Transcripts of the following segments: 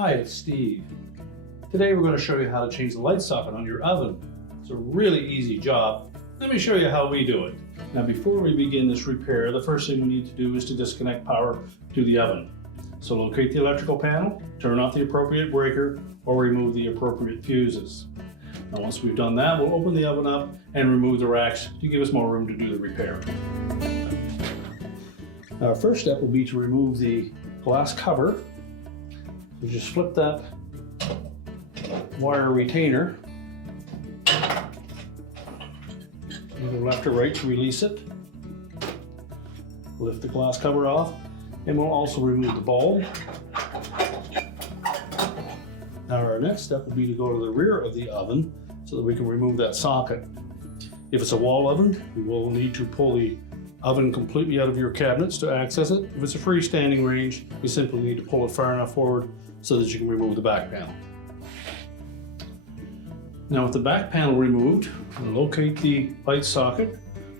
Hi, it's Steve. Today we're going to show you how to change the light socket on your oven. It's a really easy job. Let me show you how we do it. Now before we begin this repair, the first thing we need to do is to disconnect power to the oven. So locate the electrical panel, turn off the appropriate breaker, or remove the appropriate fuses. Now once we've done that, we'll open the oven up and remove the racks to give us more room to do the repair. Our first step will be to remove the glass cover. So just flip that wire retainer either left or right to release it. Lift the glass cover off, and we'll also remove the bulb. Now our next step will be to go to the rear of the oven so that we can remove that socket. If it's a wall oven, you will need to pull the oven completely out of your cabinets to access it. If it's a freestanding range, you simply need to pull it far enough forward so that you can remove the back panel. Now with the back panel removed, we'll locate the light socket.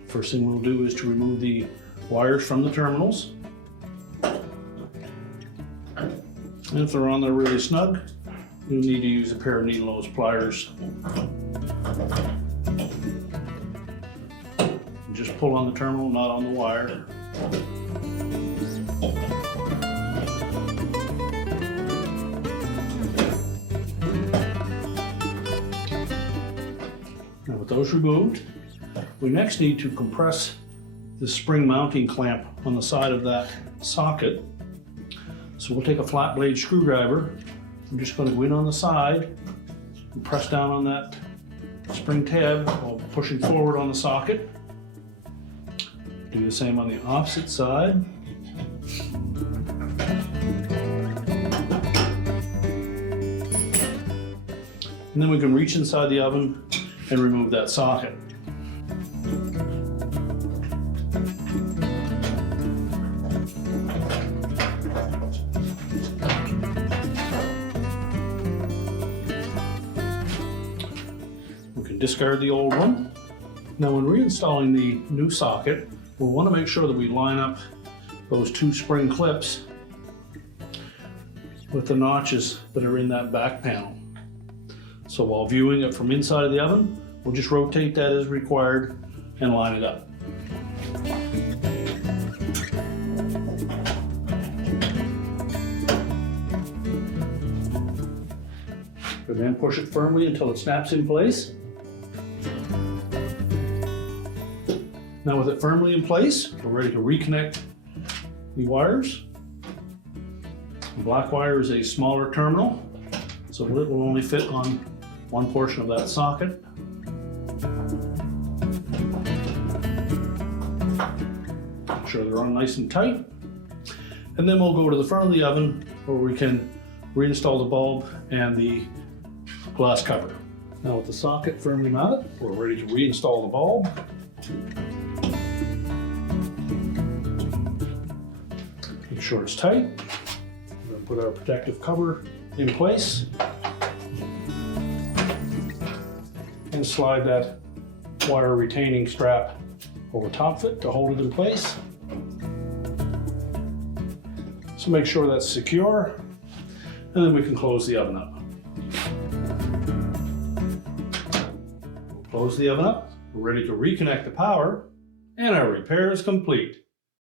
First thing we'll do is to remove the wires from the terminals. And if they're on there really snug, you'll need to use a pair of needle nose pliers. Just pull on the terminal, not on the wire. Now with those removed, we next need to compress the spring mounting clamp on the side of that socket. So we'll take a flat blade screwdriver. I'm just going to go in on the side and press down on that spring tab while pushing forward on the socket. Do the same on the opposite side. And then we can reach inside the oven and remove that socket. We can discard the old one. Now when reinstalling the new socket, we'll want to make sure that we line up those two spring clips with the notches that are in that back panel. So while viewing it from inside of the oven, we'll just rotate that as required and line it up. And then push it firmly until it snaps in place. Now with it firmly in place, we're ready to reconnect the wires. The black wire is a smaller terminal, so it will only fit on one portion of that socket. Make sure they're on nice and tight. And then we'll go to the front of the oven where we can reinstall the bulb and the glass cover. Now with the socket firmly mounted, we're ready to reinstall the bulb. Make sure it's tight. We're going to put our protective cover in place and slide that wire retaining strap over top of it to hold it in place. So make sure that's secure, and then we can close the oven up. We'll close the oven up. We're ready to reconnect the power, and our repair is complete.